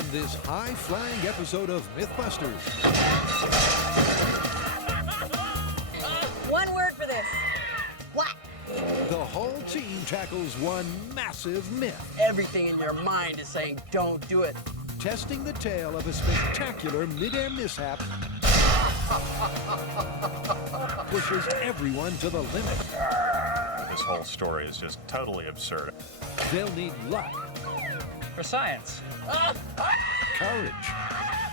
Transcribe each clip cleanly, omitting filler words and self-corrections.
on this high-flying episode of MythBusters. One word for this. What? The whole team tackles one massive myth, Everything in your mind is saying, don't do it. testing the tale of a spectacular mid-air mishap pushes everyone to the limit. This whole story is just totally absurd. They'll need luck, For science. courage,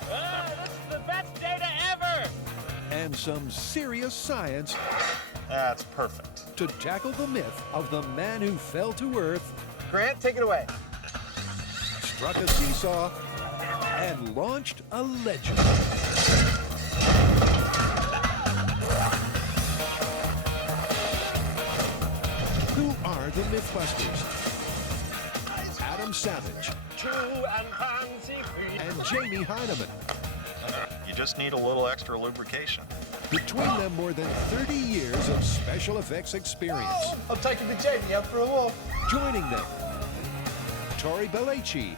This is the best data ever! and some serious science That's perfect. to tackle the myth of the man who fell to earth, Grant, take it away. struck a seesaw, and launched a legend. Who are the MythBusters? Adam Savage True and fancy-free. and Jamie Heineman. You just need a little extra lubrication. Between them, more than 30 years of special effects experience. I'm taking the Jamie out for a walk. Joining them, Tori Belleci,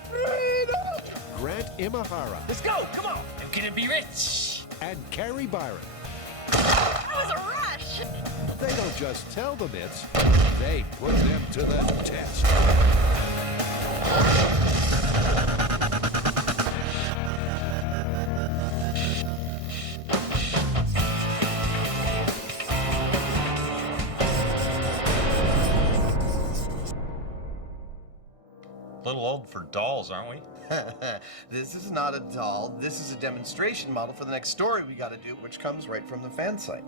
Grant Imahara, Let's go, come on! I'm gonna be rich! and Carrie Byron. That was a rush. They don't just tell the myths, they put them to the test. A little old for dolls, aren't we? This is not a doll. This is a demonstration model for the next story we gotta do, which comes right from the fan site.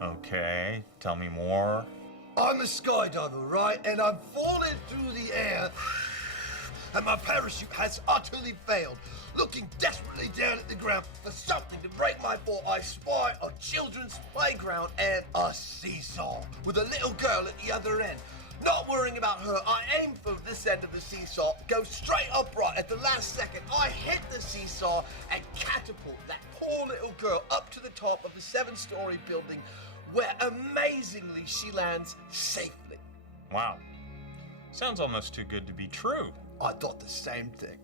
Okay, tell me more. I'm a skydiver, right? And I'm falling through the air, and my parachute has utterly failed. Looking desperately down at the ground for something to break my fall, I spy a children's playground and a seesaw with a little girl at the other end. Not worrying about her, I aim for this end of the seesaw, go straight upright. At the last second, I hit the seesaw and catapult that poor little girl up to the top of the 7-story building, where amazingly she lands safely. Wow. Sounds almost too good to be true. I thought the same thing.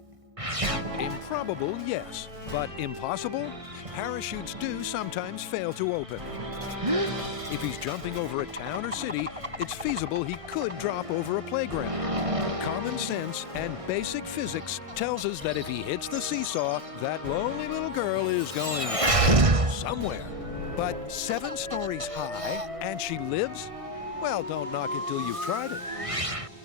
Improbable, yes, but impossible? Parachutes do sometimes fail to open. If he's jumping over a town or city, it's feasible he could drop over a playground. Common sense and basic physics tells us that if he hits the seesaw, that lonely little girl is going somewhere. But 7 stories high, and she lives? Well, don't knock it till you've tried it.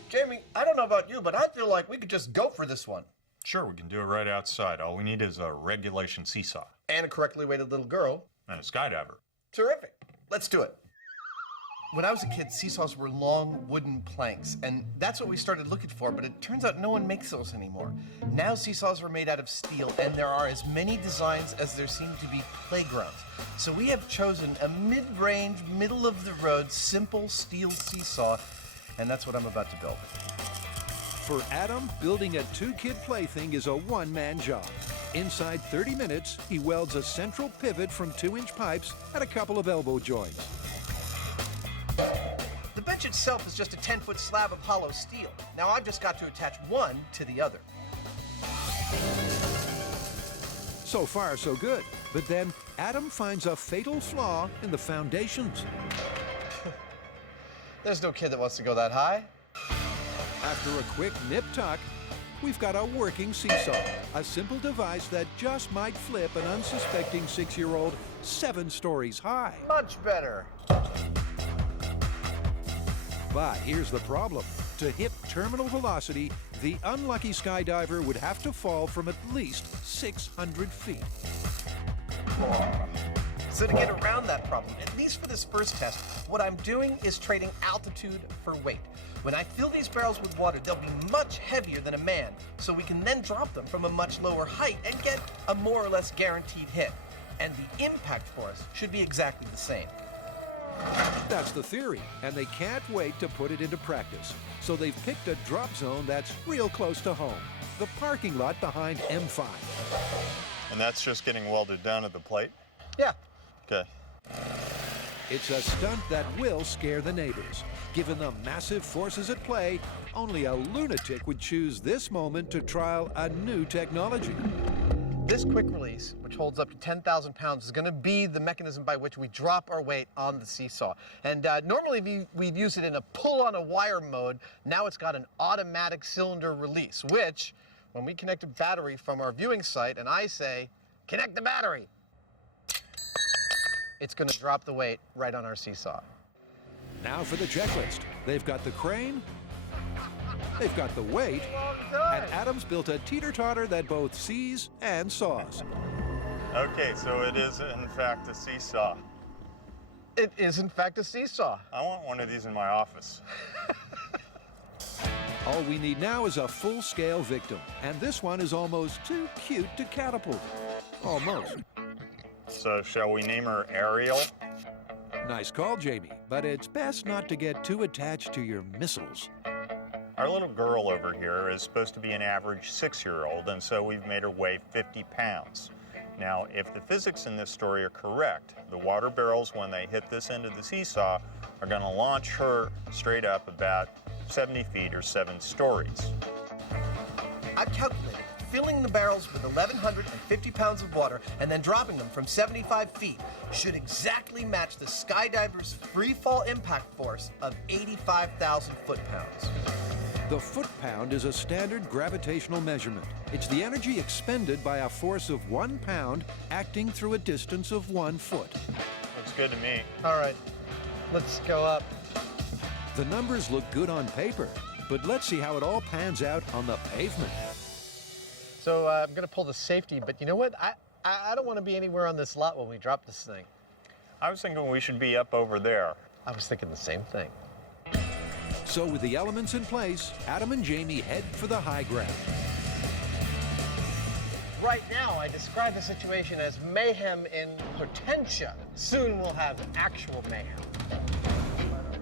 Jamie, I don't know about you, but I feel like we could just go for this one. Sure, we can do it right outside. All we need is a regulation seesaw And a correctly weighted little girl. and a skydiver. Terrific. Let's do it. When I was a kid, seesaws were long wooden planks, and that's what we started looking for, but it turns out no one makes those anymore. Now seesaws are made out of steel, and there are as many designs as there seem to be playgrounds. So we have chosen a mid-range, middle-of-the-road, simple steel seesaw, and that's what I'm about to build. For Adam, building a 2-kid plaything is a one-man job. Inside 30 minutes, he welds a central pivot from 2-inch pipes and a couple of elbow joints. The bench itself is just a 10-foot slab of hollow steel. Now I've just got to attach one to the other. So far, so good. But then Adam finds a fatal flaw in the foundations. There's no kid that wants to go that high. After a quick nip-tuck, we've got a working seesaw, a simple device that just might flip an unsuspecting 6-year-old 7 stories high. Much better. But here's the problem. To hit terminal velocity, the unlucky skydiver would have to fall from at least 600 feet. So to get around that problem, at least for this first test, what I'm doing is trading altitude for weight. When I fill these barrels with water, they'll be much heavier than a man, so we can then drop them from a much lower height and get a more or less guaranteed hit. And the impact force should be exactly the same. That's the theory, and they can't wait to put it into practice. So they've picked a drop zone that's real close to home, the parking lot behind M5. And that's just getting welded down to the plate? Yeah. Okay. It's a stunt that will scare the neighbors. Given the massive forces at play, only a lunatic would choose this moment to trial a new technology. This quick release, which holds up to 10,000 pounds, is going to be the mechanism by which we drop our weight on the Seesaw. And normally we'd use it in a pull-on-a-wire mode. Now it's got an automatic cylinder release, which, when we connect a battery from our viewing site and I say, connect the battery, it's going to drop the weight right on our Seesaw. Now for the checklist. They've got the crane, they've got the weight, and Adam's built a teeter-totter that both sees and saws. Okay, so it is in fact a seesaw. It is, in fact, a Seesaw. I want one of these in my office. All we need now is a full-scale victim, and this one is almost too cute to catapult. Almost. So shall we name her Ariel? Nice call, Jamie, but it's best not to get too attached to your missiles. Our little girl over here is supposed to be an average 6-year-old, and so we've made her weigh 50 pounds. Now, if the physics in this story are correct, the water barrels, when they hit this end of the seesaw, are going to launch her straight up about 70 feet or 7 stories. I've calculated filling the barrels with 1,150 pounds of water and then dropping them from 75 feet should exactly match the skydiver's free fall impact force of 85,000 foot-pounds. The foot-pound is a standard gravitational measurement. It's the energy expended by a force of 1 pound acting through a distance of 1 foot. Looks good to me. All right, let's go up. The numbers look good on paper, but let's see how it all pans out on the pavement. So I'm going to pull the safety, but you know what? I don't want to be anywhere on this lot when we drop this thing. I was thinking we should be up over there. I was thinking the same thing. So with the elements in place, Adam and Jamie head for the high ground. Right now, I describe the situation as mayhem in potentia. Soon we'll have actual mayhem.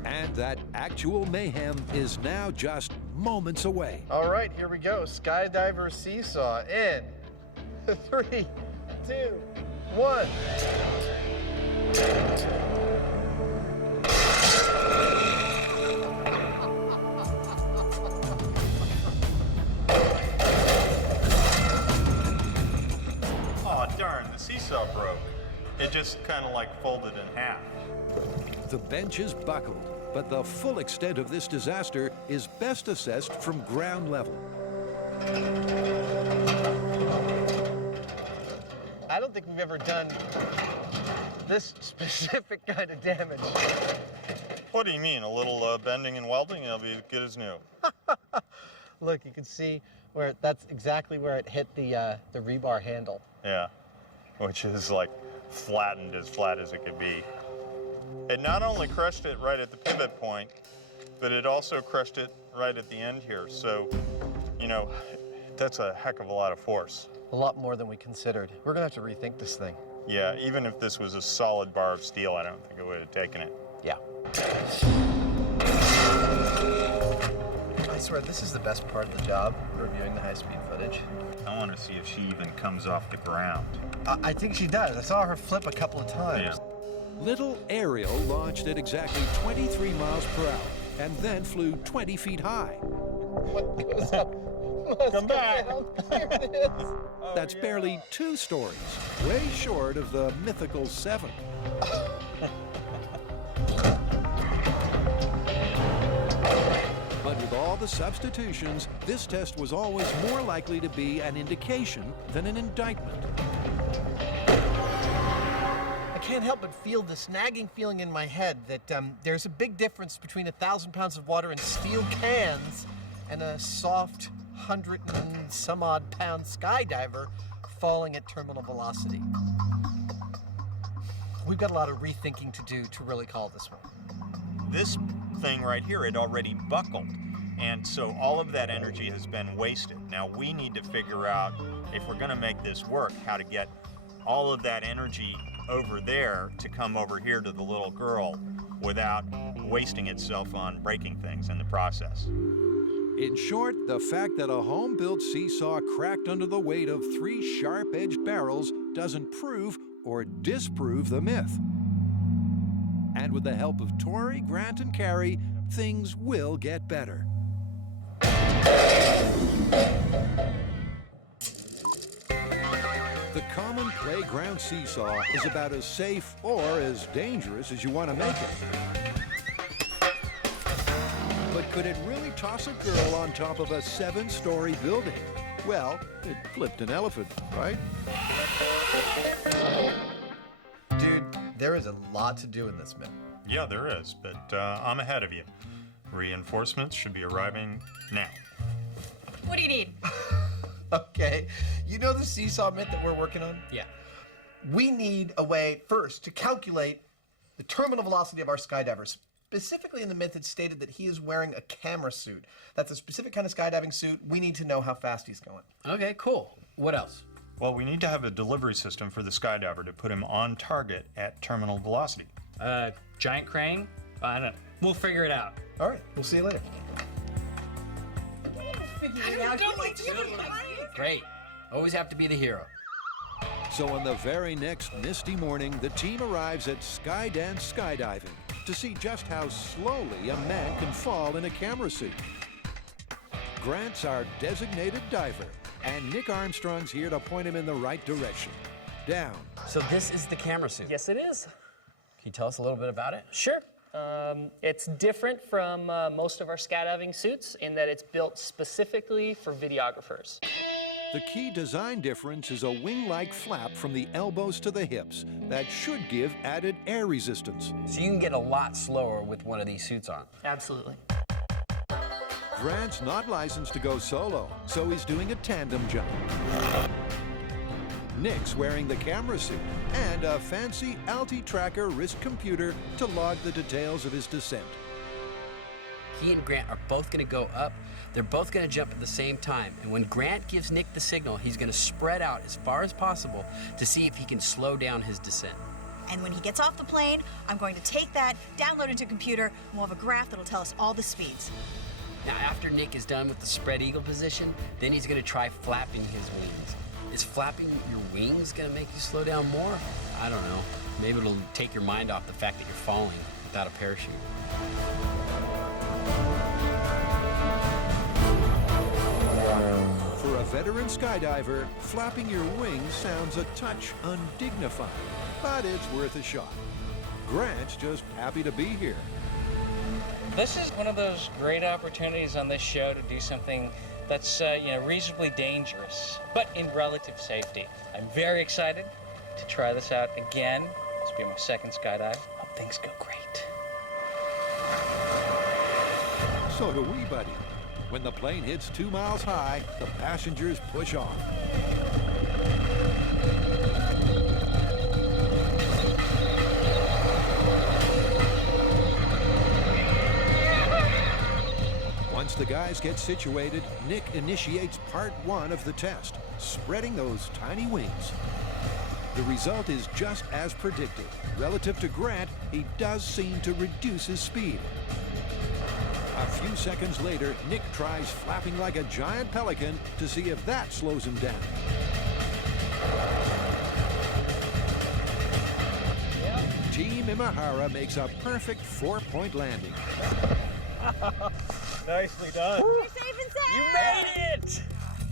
And that actual mayhem is now just moments away. All right, here we go. Skydiver Seesaw in 3, 2, 1. Oh, darn, the seesaw broke. It just kind of like folded in half. The bench is buckled, but the full extent of this disaster is best assessed from ground level. I don't think we've ever done this specific kind of damage. What do you mean? A little bending and welding and it'll be good as new. Look, you can see where that's exactly where it hit the rebar handle. Yeah, which is like flattened as flat as it could be. It not only crushed it right at the pivot point, but it also crushed it right at the end here. So, you know, that's a heck of a lot of force. A lot more than we considered. We're gonna have to rethink this thing. Yeah, even if this was a solid bar of steel, I don't think it would have taken it. Yeah. I swear, this is the best part of the job, reviewing the high-speed footage. I want to see if she even comes off the ground. I think she does. I saw her flip a couple of times. Yeah. Little Ariel launched at exactly 23 miles per hour and then flew 20 feet high. What goes up must Come back. down. There it is. That's barely 2 stories, way short of the mythical 7. But with all the substitutions, this test was always more likely to be an indication than an indictment. I can't help but feel this nagging feeling in my head that there's a big difference between 1,000 pounds of water in steel cans and a soft 100 and some odd pound skydiver falling at terminal velocity. We've got a lot of rethinking to do to really call this one. This thing right here had already buckled, and so all of that energy has been wasted. Now we need to figure out, if we're going to make this work, how to get all of that energy over there to come over here to the little girl without wasting itself on breaking things in the process. In short, the fact that a home-built Seesaw cracked under the weight of 3 sharp-edged barrels doesn't prove or disprove the myth. And with the help of Tori, Grant, and Carrie, things will get better. The common playground seesaw is about as safe or as dangerous as you want to make it. But could it really toss a girl on top of a 7-story building? Well, it flipped an elephant, right? Dude, there is a lot to do in this myth. Yeah, there is, but I'm ahead of you. Reinforcements should be arriving now. What do you need? Okay, you know the seesaw myth that we're working on? Yeah. We need a way first to calculate the terminal velocity of our skydiver. Specifically in the myth, it's stated that he is wearing a camera suit. That's a specific kind of skydiving suit. We need to know how fast he's going. Okay, cool. What else? Well, we need to have a delivery system for the skydiver to put him on target at terminal velocity. Giant crane? I don't know. We'll figure it out. All right, we'll see you later. Great. Always have to be the hero. So on the very next misty morning, the team arrives at Skydance Skydiving to see just how slowly a man can fall in a camera suit. Grant's our designated diver, and Nick Armstrong's here to point him in the right direction. Down. So this is the camera suit. Yes, it is. Can you tell us a little bit about it? Sure. It's different from most of our skydiving suits in that it's built specifically for videographers. The key design difference is a wing-like flap from the elbows to the hips that should give added air resistance. So you can get a lot slower with one of these suits on. Absolutely. Grant's not licensed to go solo, so he's doing a tandem jump. Nick's wearing the camera suit and a fancy Alti-Tracker wrist computer to log the details of his descent. He and Grant are both going to go up. They're both going to jump at the same time. And when Grant gives Nick the signal, he's going to spread out as far as possible to see if he can slow down his descent. And when he gets off the plane, I'm going to take that, download it into a computer, and we'll have a graph that'll tell us all the speeds. Now, after Nick is done with the spread eagle position, then he's going to try flapping his wings. Is flapping your wings going to make you slow down more? I don't know. Maybe it'll take your mind off the fact that you're falling without a parachute. For a veteran skydiver, flapping your wings sounds a touch undignified, but it's worth a shot. Grant's just happy to be here. This is one of those great opportunities on this show to do something that's reasonably dangerous, but in relative safety. I'm very excited to try this out again. This will be my second skydive. Hope things go great. So do we, buddy. When the plane hits 2 miles high, the passengers push off. Once the guys get situated, Nick initiates part 1 of the test, spreading those tiny wings. The result is just as predicted. Relative to Grant, he does seem to reduce his speed. A few seconds later, Nick tries flapping like a giant pelican to see if that slows him down. Team Imahara makes a perfect 4-point landing. Nicely done. You're safe and sound! You made it!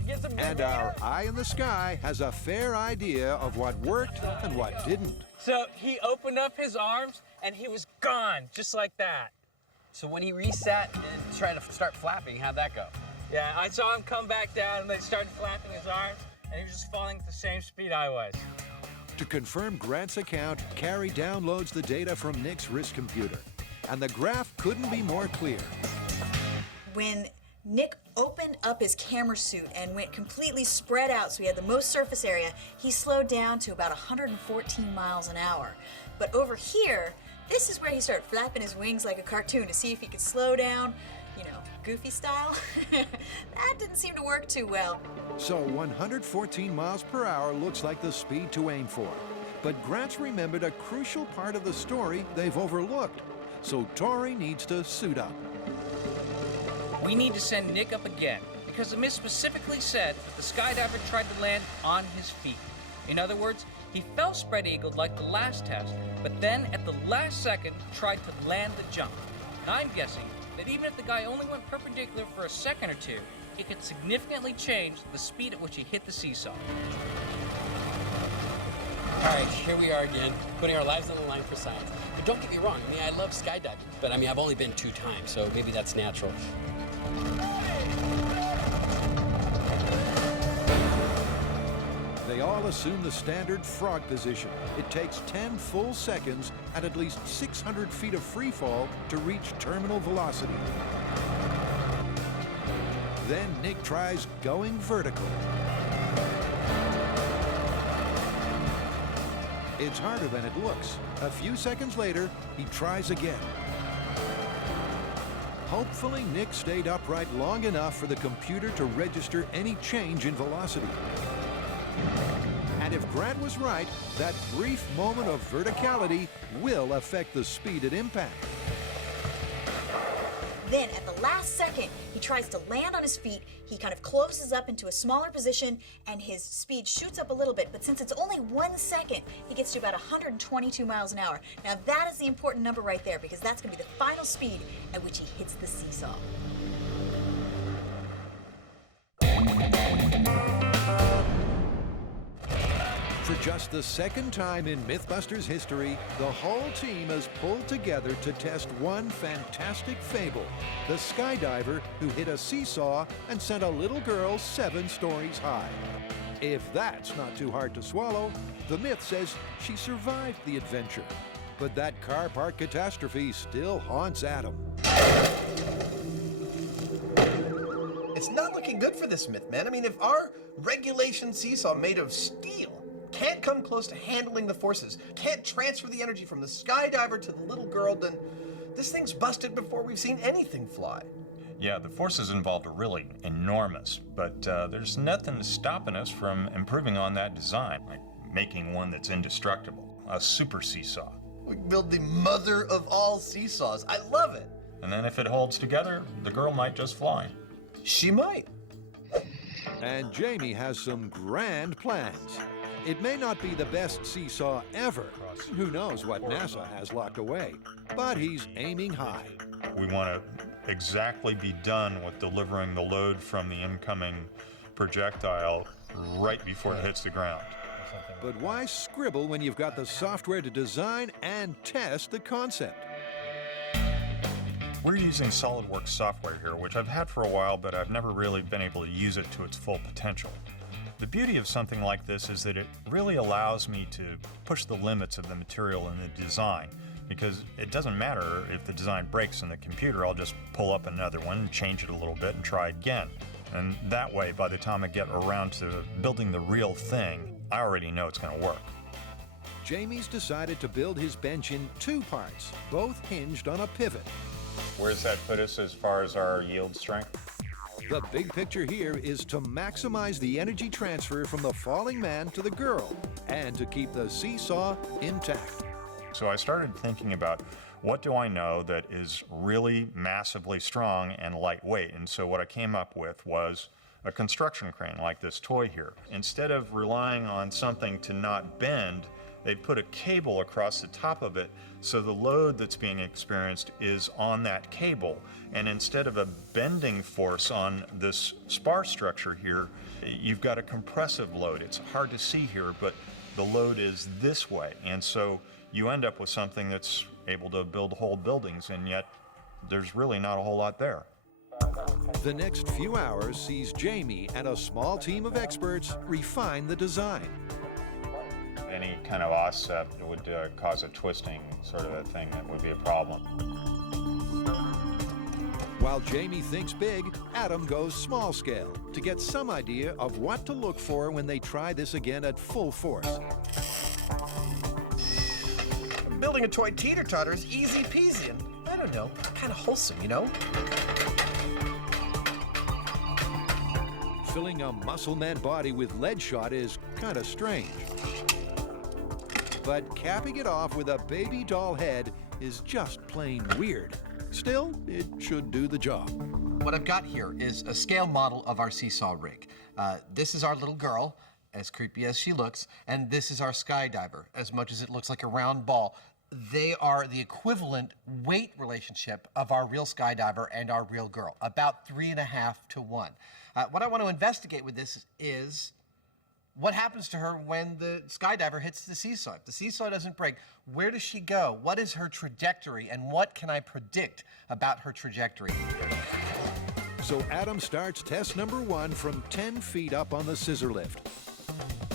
Get some And our eye in the sky has a fair idea of what worked and what didn't. So he opened up his arms and he was gone, just like that. So when he reset and tried to start flapping, how'd that go? Yeah, I saw him come back down and then started flapping his arms and he was just falling at the same speed I was. To confirm Grant's account, Carrie downloads the data from Nick's wrist computer. And the graph couldn't be more clear. When Nick opened up his camera suit and went completely spread out so he had the most surface area, he slowed down to about 114 miles an hour. But over here, this is where he started flapping his wings like a cartoon to see if he could slow down, Goofy style. That didn't seem to work too well. So 114 miles per hour looks like the speed to aim for. But Grant's remembered a crucial part of the story they've overlooked. So Tori needs to suit up. We need to send Nick up again because the myth specifically said that the skydiver tried to land on his feet. In other words, He fell spread-eagled like the last test, but then at the last second tried to land the jump. And I'm guessing that even if the guy only went perpendicular for a second or two, it could significantly change the speed at which he hit the seesaw. All right, here we are again, putting our lives on the line for science. But don't get me wrong, I love skydiving, but I've only been 2 times, so maybe that's natural. They all assume the standard frog position. It takes 10 full seconds at least 600 feet of free fall to reach terminal velocity. Then Nick tries going vertical. It's harder than it looks. A few seconds later, he tries again. Hopefully, Nick stayed upright long enough for the computer to register any change in velocity. And if Grant was right, that brief moment of verticality will affect the speed at impact. Then, at the last second, he tries to land on his feet. He kind of closes up into a smaller position, and his speed shoots up a little bit. But since it's only 1 second, he gets to about 122 miles an hour. Now, that is the important number right there, because that's going to be the final speed at which he hits the seesaw. For just the second time in MythBusters history, the whole team has pulled together to test one fantastic fable: the skydiver who hit a seesaw and sent a little girl 7 stories high. If that's not too hard to swallow, the myth says she survived the adventure. But that car park catastrophe still haunts Adam. It's not looking good for this myth, man. If our regulation seesaw made of steel can't come close to handling the forces, can't transfer the energy from the skydiver to the little girl, then this thing's busted before we've seen anything fly. Yeah, the forces involved are really enormous, but there's nothing stopping us from improving on that design, like making one that's indestructible, a super seesaw. We build the mother of all seesaws. I love it. And then if it holds together, the girl might just fly. She might. And Jamie has some grand plans. It may not be the best seesaw ever. Who knows what NASA has locked away? But he's aiming high. We want to exactly be done with delivering the load from the incoming projectile right before it hits the ground. But why scribble when you've got the software to design and test the concept? We're using SolidWorks software here, which I've had for a while, but I've never really been able to use it to its full potential. The beauty of something like this is that it really allows me to push the limits of the material in the design, because it doesn't matter if the design breaks in the computer. I'll just pull up another one, change it a little bit, and try again. And that way, by the time I get around to building the real thing, I already know it's going to work. Jamie's decided to build his bench in 2 parts, both hinged on a pivot. Where does that put us as far as our yield strength? The big picture here is to maximize the energy transfer from the falling man to the girl and to keep the seesaw intact. So I started thinking about, what do I know that is really massively strong and lightweight? And so what I came up with was a construction crane like this toy here. Instead of relying on something to not bend, they put a cable across the top of it, so the load that's being experienced is on that cable. And instead of a bending force on this spar structure here, you've got a compressive load. It's hard to see here, but the load is this way. And so you end up with something that's able to build whole buildings, and yet there's really not a whole lot there. The next few hours sees Jamie and a small team of experts refine the design. Any kind of offset would cause a twisting sort of a thing that would be a problem. While Jamie thinks big, Adam goes small scale to get some idea of what to look for when they try this again at full force. Building a toy teeter-totter is easy peasy and, I don't know, kind of wholesome, you know? Filling a muscle man body with lead shot is kind of strange. But capping it off with a baby doll head is just plain weird. Still, it should do the job. What I've got here is a scale model of our seesaw rig. This is our little girl, as creepy as she looks, and this is our skydiver, as much as it looks like a round ball. They are the equivalent weight relationship of our real skydiver and our real girl, about 3.5 to 1. What I want to investigate with this is what happens to her when the skydiver hits the seesaw. If the seesaw doesn't break, where does she go? What is her trajectory, and what can I predict about her trajectory? So Adam starts test number 1 from 10 feet up on the scissor lift.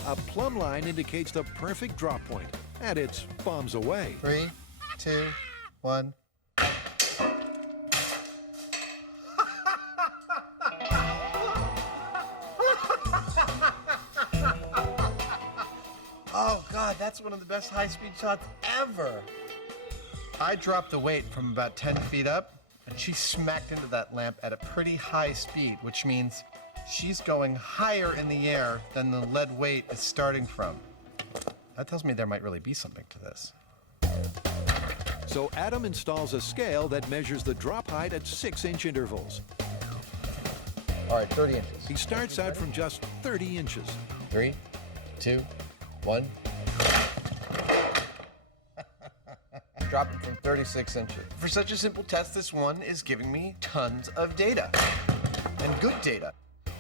A plumb line indicates the perfect drop point, and it's bombs away. 3, 2, 1. Oh God, that's one of the best high-speed shots ever. I dropped the weight from about 10 feet up, and she smacked into that lamp at a pretty high speed, which means she's going higher in the air than the lead weight is starting from. That tells me there might really be something to this. So Adam installs a scale that measures the drop height at 6-inch intervals. All right, 30 inches. He starts out from just 30 inches. 3, 2, 1. Dropping from 36 inches. For such a simple test, this one is giving me tons of data. And good data.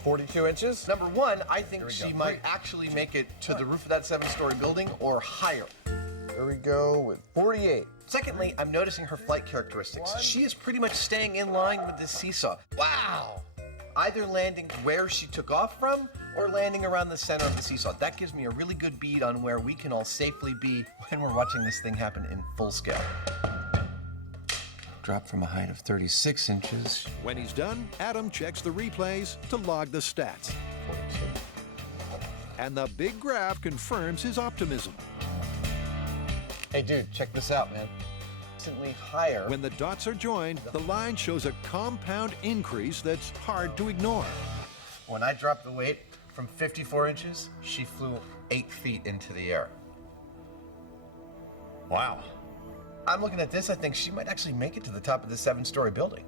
42 inches. Number 1, I think she might actually make it to the roof of that 7-story building or higher. There we go with 48. Secondly, I'm noticing her flight characteristics. She is pretty much staying in line with this seesaw. Wow! Either landing where she took off from or landing around the center of the seesaw. That gives me a really good bead on where we can all safely be when we're watching this thing happen in full scale. Drop from a height of 36 inches. When he's done, Adam checks the replays to log the stats. 42. And the big graph confirms his optimism. Hey dude, check this out, man. Instantly higher. When the dots are joined, the line shows a compound increase that's hard to ignore. When I dropped the weight from 54 inches, she flew 8 feet into the air. Wow. I'm looking at this, I think she might actually make it to the top of the 7-story building.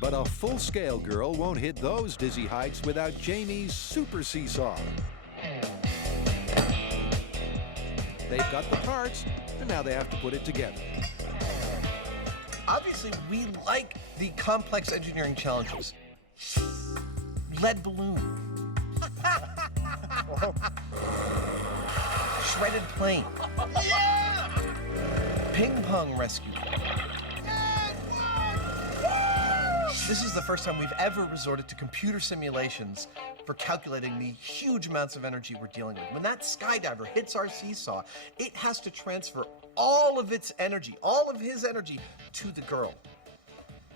But a full-scale girl won't hit those dizzy heights without Jamie's super seesaw. They've got the parts, and now they have to put it together. Obviously, we like the complex engineering challenges. Lead balloon. Shredded plane. Ping pong rescue. This is the first time we've ever resorted to computer simulations for calculating the huge amounts of energy we're dealing with. When that skydiver hits our seesaw, it has to transfer all of its energy, all of his energy, to the girl.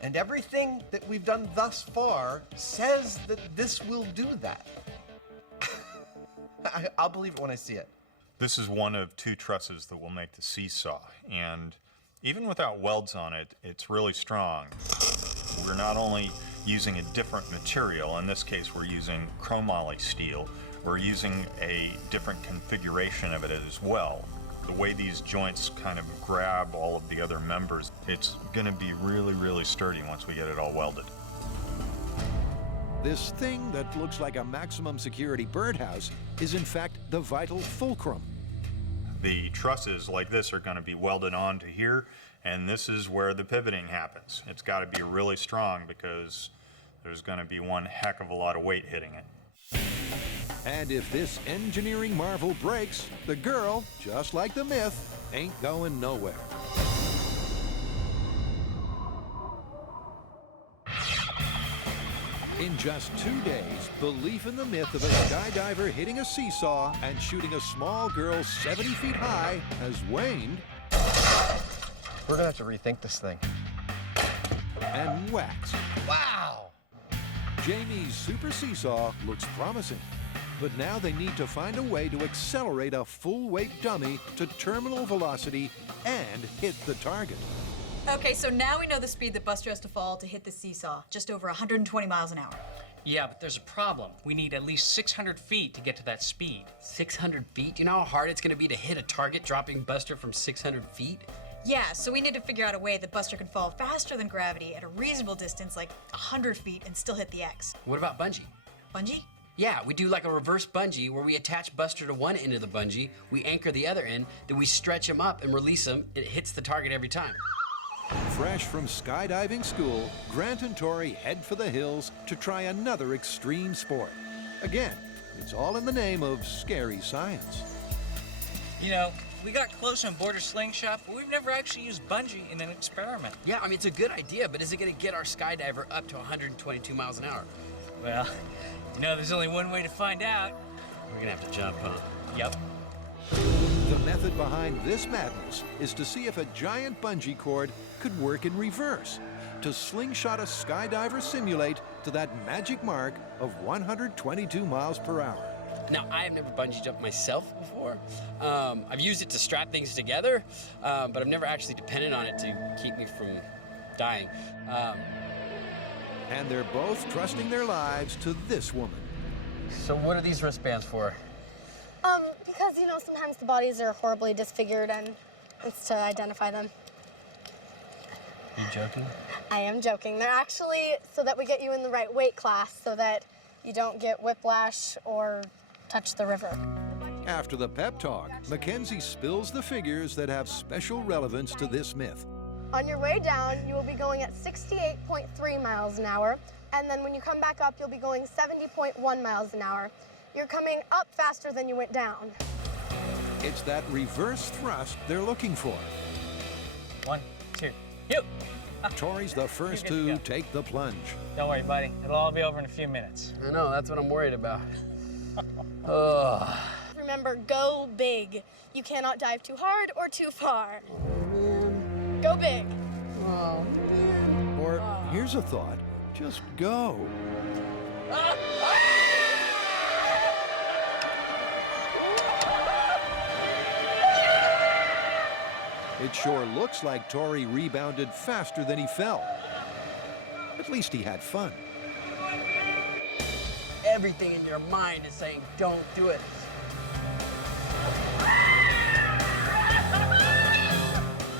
And everything that we've done thus far says that this will do that. I'll believe it when I see it. This is one of 2 trusses that will make the Seesaw, and even without welds on it, it's really strong. We're not only using a different material, in this case we're using chromoly steel, we're using a different configuration of it as well. The way these joints kind of grab all of the other members, it's going to be really, really sturdy once we get it all welded. This thing that looks like a maximum security birdhouse is in fact the vital fulcrum. The trusses like this are going to be welded onto here, and this is where the pivoting happens. It's got to be really strong because there's going to be one heck of a lot of weight hitting it. And if this engineering marvel breaks, the girl, just like the myth, ain't going nowhere. In just 2 days, belief in the myth of a skydiver hitting a seesaw and shooting a small girl 70 feet high has waned. We're gonna have to rethink this thing. And waxed. Wow! Jamie's super seesaw looks promising, but now they need to find a way to accelerate a full-weight dummy to terminal velocity and hit the target. Okay, so now we know the speed that Buster has to fall to hit the seesaw, just over 120 miles an hour. Yeah, but there's a problem. We need at least 600 feet to get to that speed. 600 feet? You know how hard it's gonna be to hit a target dropping Buster from 600 feet? Yeah, so we need to figure out a way that Buster can fall faster than gravity at a reasonable distance, like 100 feet, and still hit the X. What about Bungee? Bungee? Yeah, we do like a reverse bungee where we attach Buster to one end of the bungee, we anchor the other end, then we stretch him up and release him. It hits the target every time. Fresh from skydiving school, Grant and Tori head for the hills to try another extreme sport. Again, it's all in the name of scary science. You know, we got close on board a slingshot, but we've never actually used bungee in an experiment. Yeah, I mean, it's a good idea, but is it gonna get our skydiver up to 122 miles an hour? Well, you know, there's only one way to find out. We're gonna have to jump, huh? Yep. The method behind this madness is to see if a giant bungee cord could work in reverse, to slingshot a skydiver simulate to that magic mark of 122 miles per hour. Now, I have never bungee jumped myself before. I've used it to strap things together, but I've never actually depended on it to keep me from dying. And they're both trusting their lives to this woman. So what are these wristbands for? Because, you know, sometimes the bodies are horribly disfigured and it's to identify them. You joking? I am joking. They're actually so that we get you in the right weight class so that you don't get whiplash or touch the river. After the pep talk, Mackenzie spills the figures that have special relevance to this myth. On your way down, you will be going at 68.3 miles an hour, and then when you come back up, you'll be going 70.1 miles an hour. You're coming up faster than you went down. It's that reverse thrust they're looking for. 1, 2, you! Tori's the first You're good to to go. take the plunge. Don't worry, buddy. It'll all be over in a few minutes. I know, that's what I'm worried about. Ugh. Remember, go big. You cannot dive too hard or too far. Go big. Or here's a thought, just go. It sure looks like Tori rebounded faster than he fell. At least he had fun. Everything in your mind is saying, don't do it.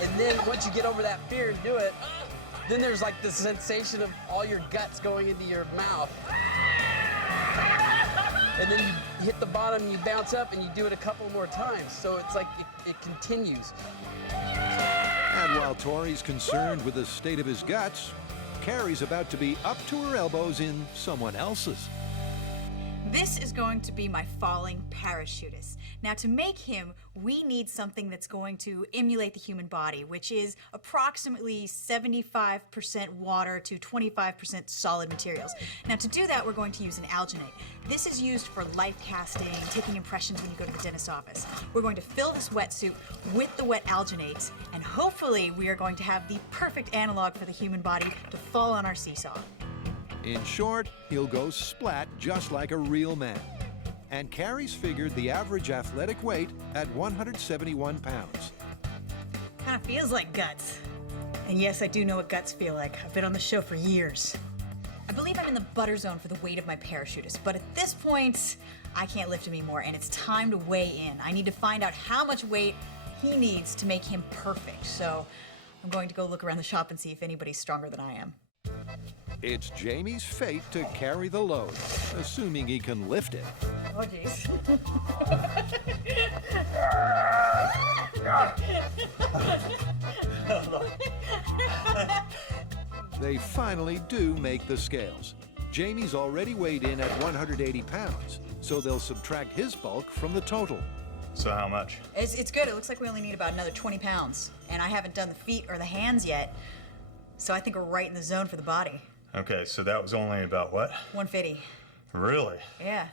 And then once you get over that fear and do it, then there's like the sensation of all your guts going into your mouth. And then you hit the bottom and you bounce up and you do it a couple more times. So it's like it continues. And while Tori's concerned with the state of his guts, Carrie's about to be up to her elbows in someone else's. This is going to be my falling parachutist. Now, to make him, we need something that's going to emulate the human body, which is approximately 75% water to 25% solid materials. Now, to do that, we're going to use an alginate. This is used for life casting, taking impressions when you go to the dentist's office. We're going to fill this wetsuit with the wet alginate, and hopefully we are going to have the perfect analog for the human body to fall on our seesaw. In short, he'll go splat just like a real man. And Carrie's figured the average athletic weight at 171 pounds. Kind of feels like guts. And yes, I do know what guts feel like. I've been on the show for years. I believe I'm in the butter zone for the weight of my parachutist, but at this point, I can't lift him anymore, and it's time to weigh in. I need to find out how much weight he needs to make him perfect. So I'm going to go look around the shop and see if anybody's stronger than I am. It's Jamie's fate to carry the load, assuming he can lift it. Oh, jeez. They finally do make the scales. Jamie's already weighed in at 180 pounds, so they'll subtract his bulk from the total. So how much? It's good. It looks like we only need about another 20 pounds. And I haven't done the feet or the hands yet, so I think we're right in the zone for the body. Okay, so that was only about what? 150. Really? Yeah.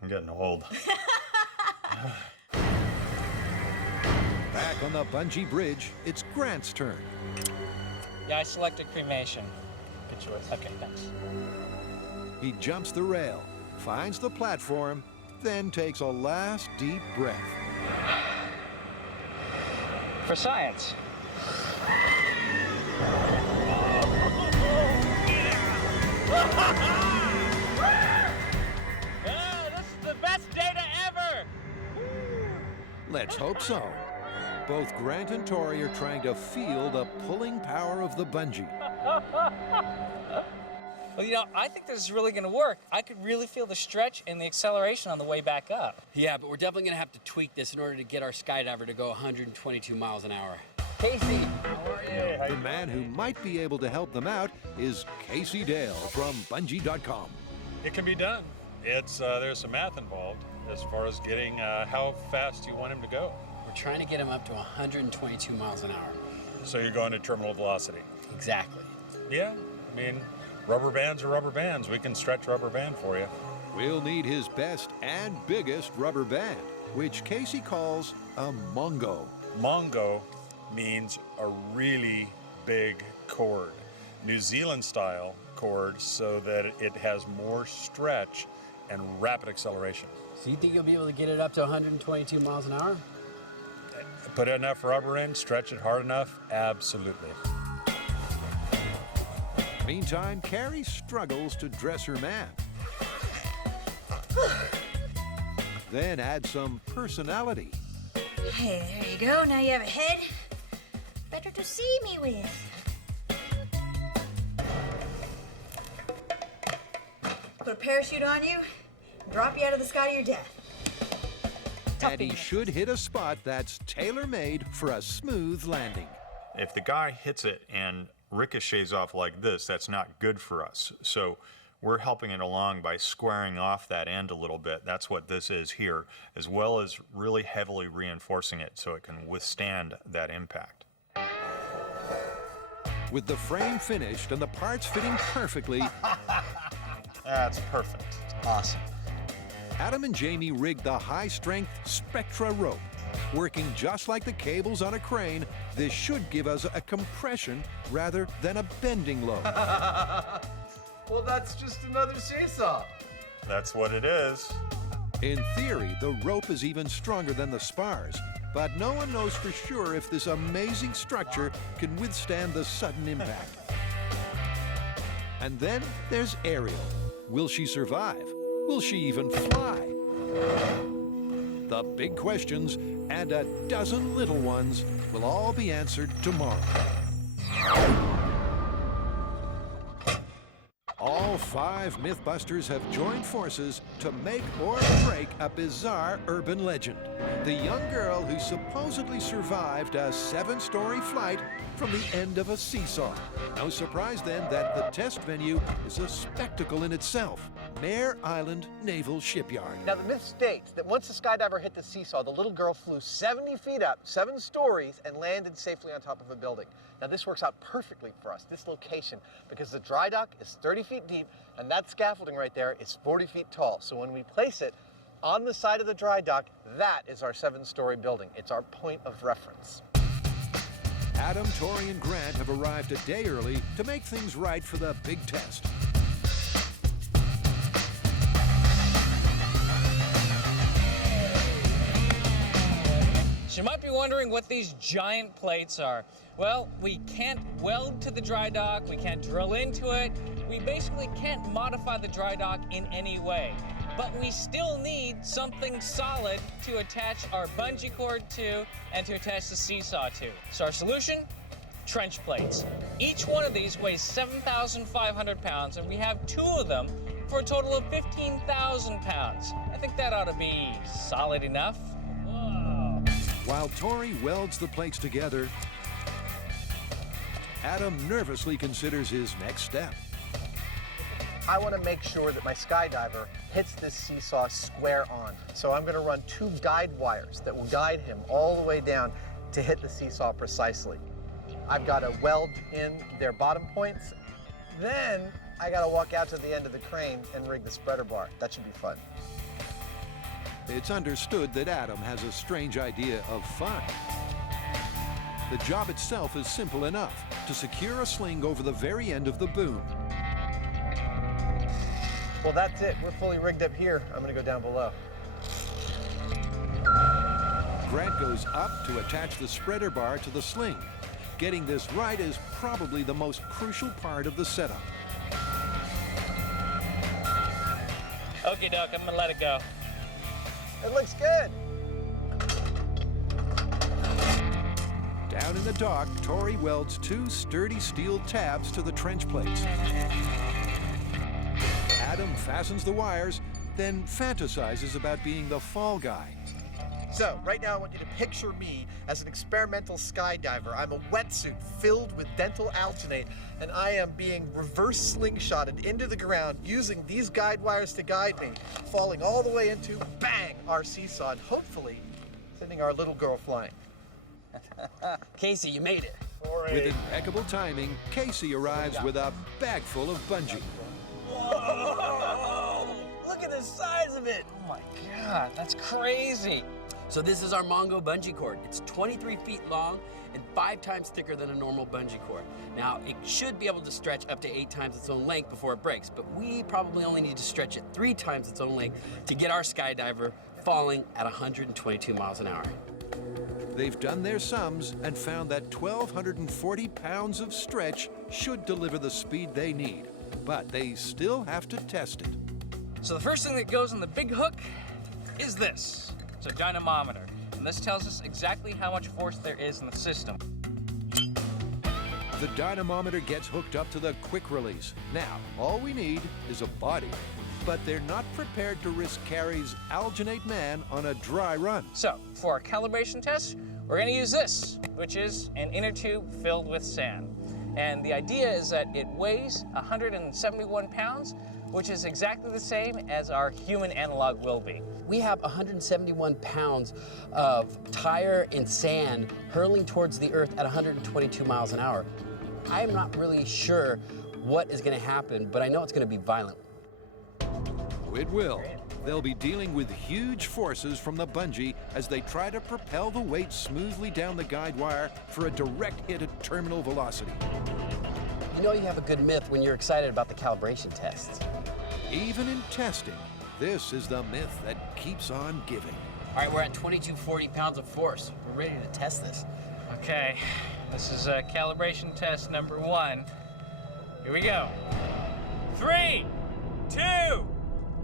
I'm getting old. Back on the bungee bridge, it's Grant's turn. Yeah, I selected cremation. Get you with. Okay, thanks. He jumps the rail, finds the platform, then takes a last deep breath. For science. This is the best data ever! Let's hope so. Both Grant and Tori are trying to feel the pulling power of the bungee. Well, you know, I think this is really going to work. I could really feel the stretch and the acceleration on the way back up. Yeah, but we're definitely going to have to tweak this in order to get our skydiver to go 122 miles an hour. Casey, how are you? The man who might be able to help them out is Casey Dale from Bungee.com. It can be done. There's some math involved as far as getting how fast you want him to go. We're trying to get him up to 122 miles an hour. So you're going to terminal velocity. Exactly. Yeah, I mean, rubber bands are rubber bands. We can stretch rubber band for you. We'll need his best and biggest rubber band, which Casey calls a mongo. Mongo means a really big cord. New Zealand style cord so that it has more stretch and rapid acceleration. So you think you'll be able to get it up to 122 miles an hour? Put enough rubber in, stretch it hard enough, absolutely. Meantime, Carrie struggles to dress her man. Then add some personality. Hey, there you go. Now you have a head. Better to see me with. Put a parachute on you, drop you out of the sky to your death. And he should hit a spot that's tailor-made for a smooth landing. If the guy hits it and ricochets off like this, that's not good for us. So we're helping it along by squaring off that end a little bit. That's what this is here, as well as really heavily reinforcing it so it can withstand that impact. With the frame finished and the parts fitting perfectly, That's perfect. Awesome. Adam and Jamie rigged the high-strength Spectra rope. Working just like the cables on a crane, this should give us a compression rather than a bending load. Well, that's just another seesaw. That's what it is. In theory, the rope is even stronger than the spars, but no one knows for sure if this amazing structure can withstand the sudden impact. And then there's Ariel. Will she survive? Will she even fly? The big questions and a dozen little ones will all be answered tomorrow. All 5 MythBusters have joined forces to make or break a bizarre urban legend. The young girl who supposedly survived a 7-story flight from the end of a seesaw. No surprise then that the test venue is a spectacle in itself. Mare Island Naval Shipyard. Now, the myth states that once the skydiver hit the seesaw, the little girl flew 70 feet up, 7 stories, and landed safely on top of a building. Now, this works out perfectly for us, this location, because the dry dock is 30 feet deep, and that scaffolding right there is 40 feet tall. So when we place it on the side of the dry dock, that is our 7-story building. It's our point of reference. Adam, Tori, and Grant have arrived a day early to make things right for the big test. So you might be wondering what these giant plates are. Well, we can't weld to the dry dock, we can't drill into it, we basically can't modify the dry dock in any way. But we still need something solid to attach our bungee cord to and to attach the seesaw to. So our solution? Trench plates. Each one of these weighs 7,500 pounds, and we have 2 of them for a total of 15,000 pounds. I think that ought to be solid enough. Whoa. While Tori welds the plates together, Adam nervously considers his next step. I want to make sure that my skydiver hits this seesaw square on. So I'm going to run 2 guide wires that will guide him all the way down to hit the seesaw precisely. I've got to weld in their bottom points. Then I got to walk out to the end of the crane and rig the spreader bar. That should be fun. It's understood that Adam has a strange idea of fun. The job itself is simple enough: to secure a sling over the very end of the boom. Well, that's it. We're fully rigged up here. I'm going to go down below. Grant goes up to attach the spreader bar to the sling. Getting this right is probably the most crucial part of the setup. Okay, Doc, I'm gonna let it go. It looks good. Down in the dock, Tori welds 2 sturdy steel tabs to the trench plates. Adam fastens the wires, then fantasizes about being the fall guy. So, right now I want you to picture me as an experimental skydiver. I'm a wetsuit filled with dental alginate, and I am being reverse slingshotted into the ground using these guide wires to guide me, falling all the way into, bang, our seesaw, and hopefully sending our little girl flying. Casey, you made it. With impeccable timing, Casey arrives with a bag full of bungee. Whoa! Look at the size of it. Oh my God, that's crazy. So this is our Mongo bungee cord. It's 23 feet long and 5 times thicker than a normal bungee cord. Now, it should be able to stretch up to 8 times its own length before it breaks, but we probably only need to stretch it 3 times its own length to get our skydiver falling at 122 miles an hour. They've done their sums and found that 1,240 pounds of stretch should deliver the speed they need, but they still have to test it. So the first thing that goes on the big hook is this. It's a dynamometer, and this tells us exactly how much force there is in the system. The dynamometer gets hooked up to the quick release. Now, all we need is a body. But they're not prepared to risk Carrie's alginate man on a dry run. So, for our calibration test, we're gonna use this, which is an inner tube filled with sand. And the idea is that it weighs 171 pounds, which is exactly the same as our human analog will be. We have 171 pounds of tire and sand hurling towards the earth at 122 miles an hour. I'm not really sure what is gonna happen, but I know it's gonna be violent. It will. They'll be dealing with huge forces from the bungee as they try to propel the weight smoothly down the guide wire for a direct hit at terminal velocity. You know you have a good myth when you're excited about the calibration tests. Even in testing, this is the myth that keeps on giving. All right, we're at 2240 pounds of force. We're ready to test this. Okay, this is calibration test number 1. Here we go. 3, 2,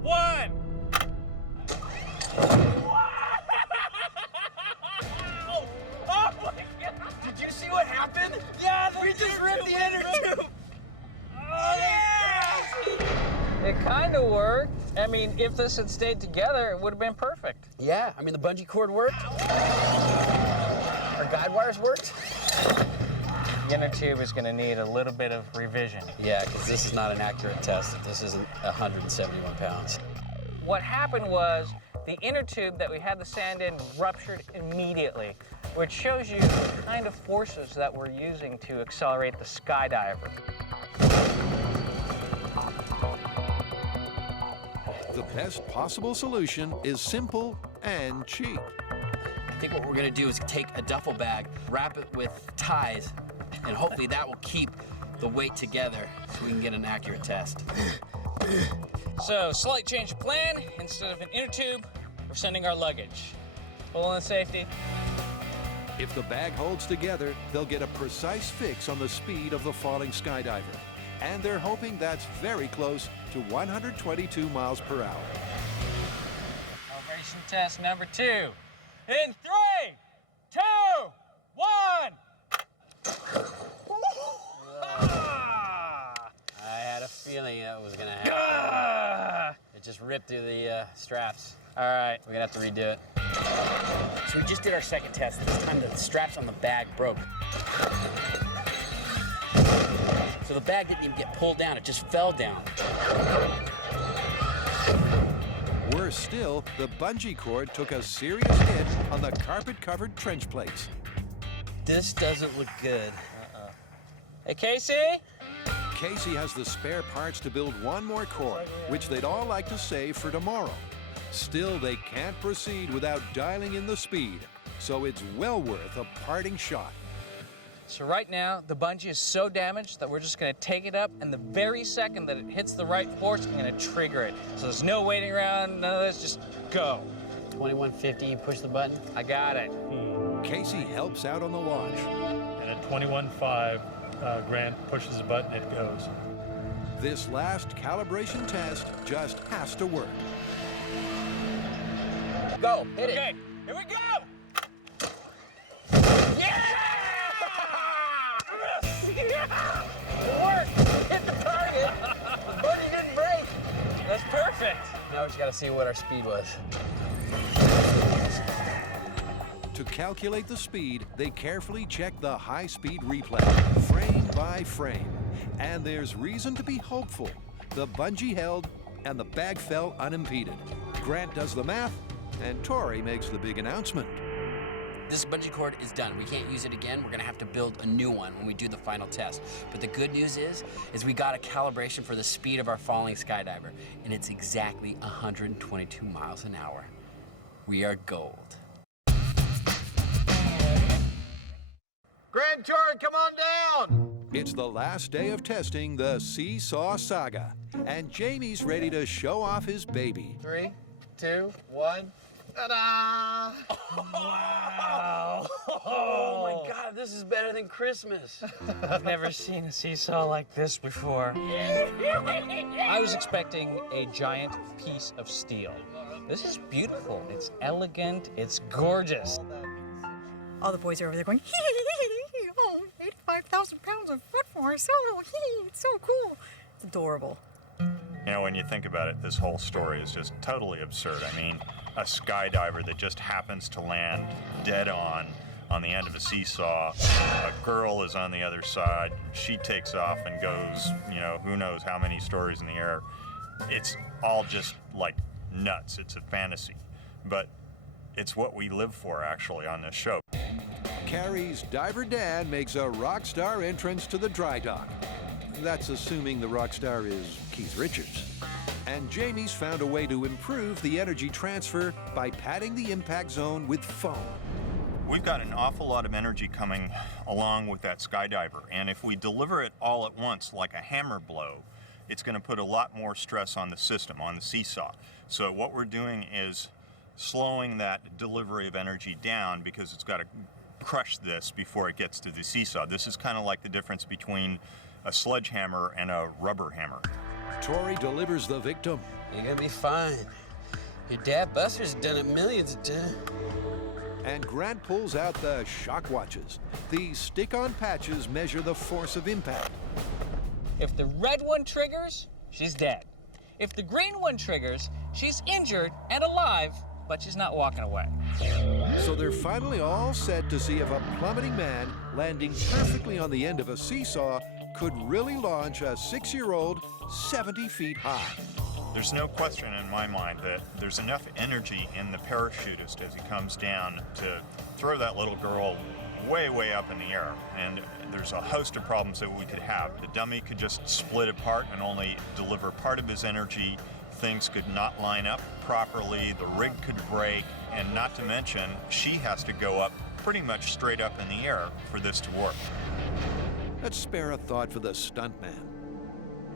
1. Oh my God! Did you see what happened? Yeah, We just ripped the inner tube. Oh, yes! It kind of worked. I mean, if this had stayed together, it would have been perfect. Yeah, I mean, the bungee cord worked. Our guide wires worked. The inner tube is going to need a little bit of revision. Yeah, because this is not an accurate test if this isn't 171 pounds. What happened was the inner tube that we had the sand in ruptured immediately, which shows you the kind of forces that we're using to accelerate the skydiver. The best possible solution is simple and cheap. I think what we're gonna do is take a duffel bag, wrap it with ties, and hopefully that will keep the weight together so we can get an accurate test. So, slight change of plan. Instead of an inner tube, we're sending our luggage. Pull in safety. If the bag holds together, they'll get a precise fix on the speed of the falling skydiver. And they're hoping that's very close to 122 miles per hour. Calibration test number 2. In 3, 2, 1. I had a feeling that was gonna happen. It just ripped through the straps. All right. We're gonna have to redo it. So we just did our second test. This time the straps on the bag broke. So the bag didn't even get pulled down, it just fell down. Worse still, the bungee cord took a serious hit on the carpet-covered trench plates. This doesn't look good. Hey, Casey? Casey has the spare parts to build one more cord, which they'd all like to save for tomorrow. Still, they can't proceed without dialing in the speed, so it's well worth a parting shot. So right now, the bungee is so damaged that we're just gonna take it up, and the very second that it hits the right force, I'm gonna trigger it. So there's no waiting around, none of this, just go. 2150, push the button. I got it. Casey helps out on the launch. And at 21.5, Grant pushes the button, it goes. This last calibration test just has to work. Go, hit it. Okay, here we go! It worked! Hit the target! The bungee didn't break! perfect. Now we just gotta see what our speed was. To calculate the speed, they carefully check the high-speed replay, frame by frame. And there's reason to be hopeful. The bungee held, and the bag fell unimpeded. Grant does the math, and Tori makes the big announcement. This bungee cord is done. We can't use it again. We're gonna have to build a new one when we do the final test. But the good news is we got a calibration for the speed of our falling skydiver, and it's exactly 122 miles an hour. We are gold. Grand Tori, come on down! It's the last day of testing the Seesaw saga, and Jamie's ready to show off his baby. 3, 2, 1. Ta-da! Wow! Oh my God, this is better than Christmas. I've never seen a seesaw like this before. I was expecting a giant piece of steel. This is beautiful. It's elegant. It's gorgeous. All the boys are over there going, oh, 85,000 pounds of foot force. Oh, it's so cool. It's adorable. You know, when you think about it, this whole story is just totally absurd. I mean, a skydiver that just happens to land dead on the end of a seesaw. A girl is on the other side. She takes off and goes, you know, who knows how many stories in the air. It's all just like nuts. It's a fantasy. But it's what we live for, actually, on this show. Carrie's diver Dan makes a rock star entrance to the dry dock. That's assuming the rock star is Keith Richards. And Jamie's found a way to improve the energy transfer by padding the impact zone with foam. We've got an awful lot of energy coming along with that skydiver, and if we deliver it all at once like a hammer blow, it's going to put a lot more stress on the system, on the seesaw. So what we're doing is slowing that delivery of energy down because it's got to crush this before it gets to the seesaw. This is kind of like the difference between a sledgehammer and a rubber hammer. Tori delivers the victim. You're gonna be fine. Your dad Buster's done it millions of times. And Grant pulls out the shock watches. These stick-on patches measure the force of impact. If the red one triggers, she's dead. If the green one triggers, she's injured and alive, but she's not walking away. So they're finally all set to see if a plummeting man landing perfectly on the end of a seesaw could really launch a 6-year-old 70 feet high. There's no question in my mind that there's enough energy in the parachutist as he comes down to throw that little girl way, way up in the air. And there's a host of problems that we could have. The dummy could just split apart and only deliver part of his energy. Things could not line up properly. The rig could break. And not to mention, she has to go up pretty much straight up in the air for this to work. Let's spare a thought for the stuntman.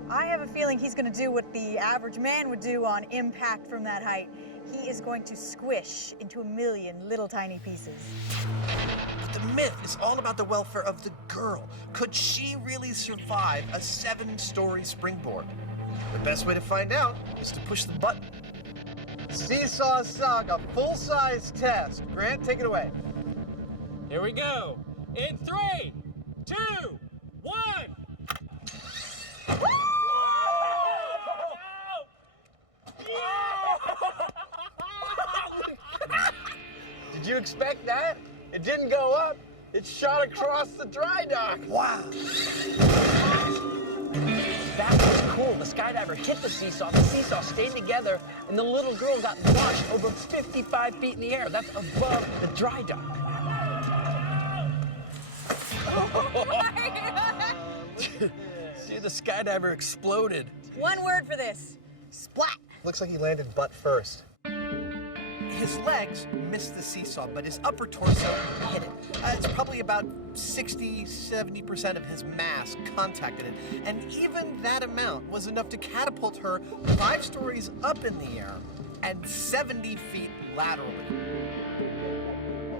I have a feeling he's going to do what the average man would do on impact from that height. He is going to squish into a million little tiny pieces. But the myth is all about the welfare of the girl. Could she really survive a 7-story springboard? The best way to find out is to push the button. Seesaw Saga full-size test. Grant, take it away. Here we go. In 3, 2, 1. Did you expect that? It didn't go up. It shot across the dry dock. Wow. That was cool. The skydiver hit the seesaw stayed together, and the little girl got launched over 55 feet in the air. That's above the dry dock. See, the skydiver exploded. One word for this. Splat. Looks like he landed butt first. His legs missed the seesaw, but his upper torso hit it. It's probably about 60-70% of his mass contacted it, and even that amount was enough to catapult her 5 stories up in the air and 70 feet laterally.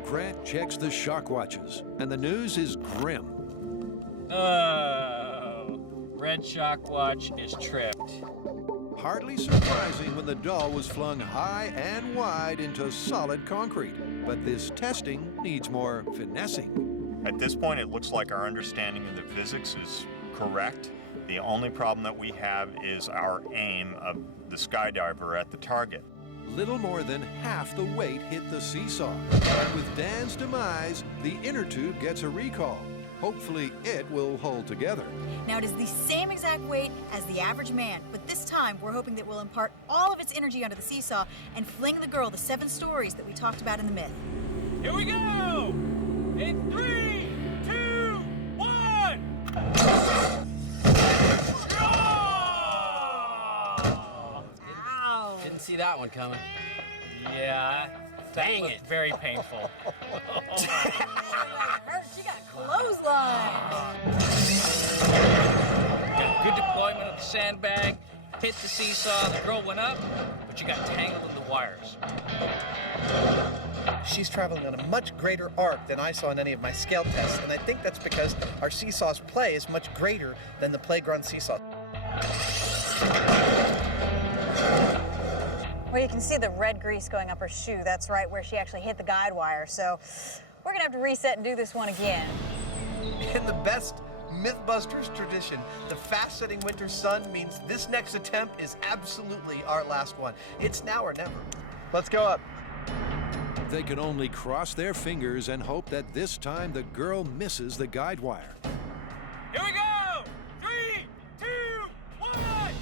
Grant checks the shock watches, and the news is grim. Oh, red shock watch is tripped. Hardly surprising when the doll was flung high and wide into solid concrete. But this testing needs more finessing. At this point, it looks like our understanding of the physics is correct. The only problem that we have is our aim of the skydiver at the target. Little more than half the weight hit the Seesaw. And with Dan's demise, the inner tube gets a recall. Hopefully it will hold together. Now it is the same exact weight as the average man, but this time we're hoping that we'll impart all of its energy onto the Seesaw and fling the girl the 7 stories that we talked about in the myth. Here we go! In 3, 2, 1! Ow! Didn't see that one coming. Yeah, Dang it. very painful. Hurt, she got clothesline. Got good deployment of the sandbag, hit the Seesaw, the girl went up, but you got tangled in the wires. She's traveling on a much greater arc than I saw in any of my scale tests, and I think that's because our Seesaw's play is much greater than the playground Seesaw. Well, you can see the red grease going up her shoe. That's right where she actually hit the guide wire. So we're gonna have to reset and do this one again. In the best MythBusters tradition, the fast-setting winter sun means this next attempt is absolutely our last one. It's now or never. Let's go up. They can only cross their fingers and hope that this time the girl misses the guide wire. Here we go! 3, 2, 1!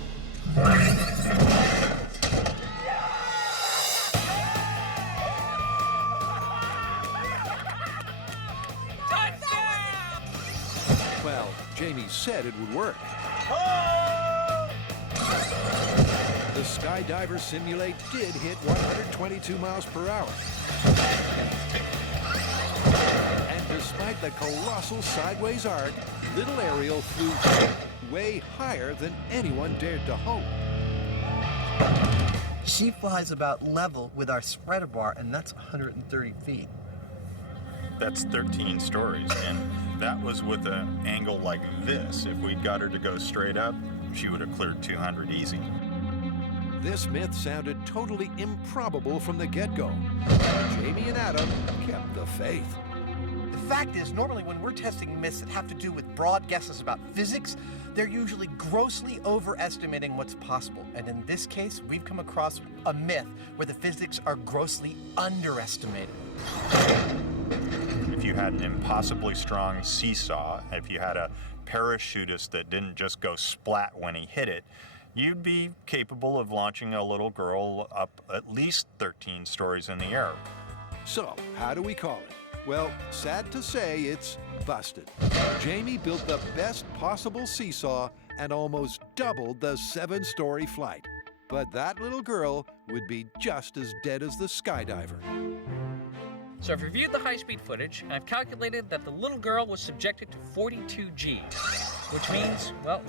Well, Jamie said it would work. The Skydiver Simulate did hit 122 miles per hour. And despite the colossal sideways arc, little Ariel flew way higher than anyone dared to hope. She flies about level with our spreader bar, and that's 130 feet. That's 13 stories, and that was with an angle like this. If we'd got her to go straight up, she would have cleared 200 easy. This myth sounded totally improbable from the get-go. Jamie and Adam kept the faith. The fact is, normally when we're testing myths that have to do with broad guesses about physics, they're usually grossly overestimating what's possible. And in this case, we've come across a myth where the physics are grossly underestimated. If you had an impossibly strong Seesaw, if you had a parachutist that didn't just go splat when he hit it, you'd be capable of launching a little girl up at least 13 stories in the air. So, how do we call it? Well, sad to say, it's busted. Jamie built the best possible Seesaw and almost doubled the 7-story flight. But that little girl would be just as dead as the skydiver. So I've reviewed the high-speed footage, and I've calculated that the little girl was subjected to 42 Gs, which means, well,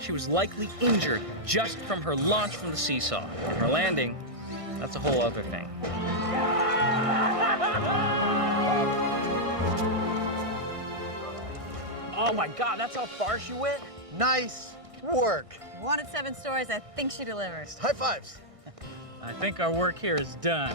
she was likely injured just from her launch from the Seesaw. And her landing, that's a whole other thing. Oh my God, that's how far she went? Nice work. You wanted 7 stories, I think she delivers. High fives. I think our work here is done.